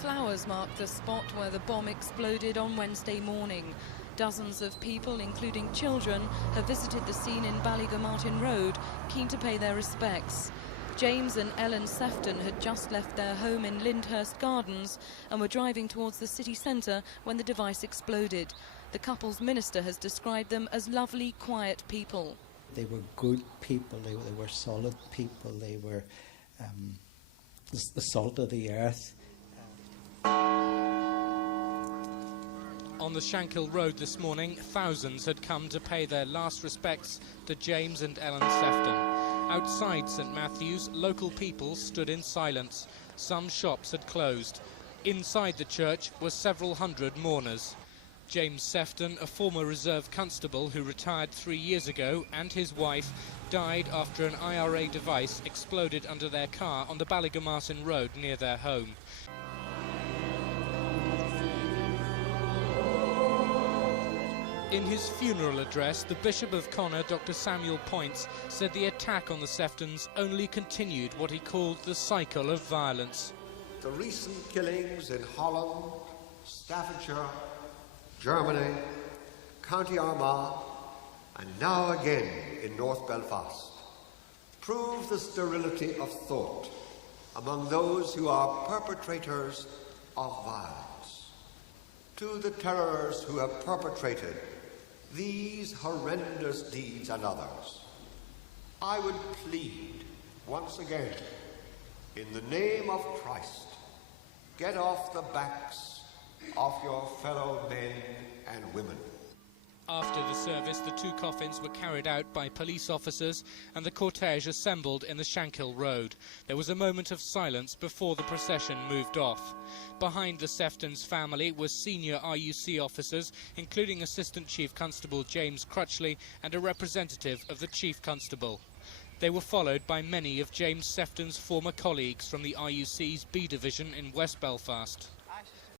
Flowers mark the spot where the bomb exploded on Wednesday morning. Dozens of people, including children, have visited the scene in Ballygomartin Road, keen to pay their respects. James and Ellen Sefton had just left their home in Lyndhurst Gardens and were driving towards the city centre when the device exploded. The couple's minister has described them as lovely, quiet people. They were good people, they were solid people, they were the salt of the earth. On the Shankill Road this morning, thousands had come to pay their last respects to James and Ellen Sefton. Outside St Matthew's, local people stood in silence. Some shops had closed. Inside the church were several hundred mourners. James Sefton, a former reserve constable who retired 3 years ago, and his wife died after an IRA device exploded under their car on the Ballygomartin Road near their home. In his funeral address, the Bishop of Connor, Dr Samuel Points, said the attack on the Seftons only continued what he called the cycle of violence. The recent killings in Holland, Staffordshire, Germany, County Armagh, and now again in North Belfast, prove the sterility of thought among those who are perpetrators of violence. To the terrors who have perpetrated these horrendous deeds and others, I would plead once again, in the name of Christ, get off the backs of your fellow men and women. After the service, the two coffins were carried out by police officers and the cortege assembled in the Shankill Road. There was a moment of silence before the procession moved off. Behind the Seftons family were senior RUC officers, including Assistant Chief Constable James Crutchley and a representative of the Chief Constable. They were followed by many of James Sefton's former colleagues from the RUC's B Division in West Belfast.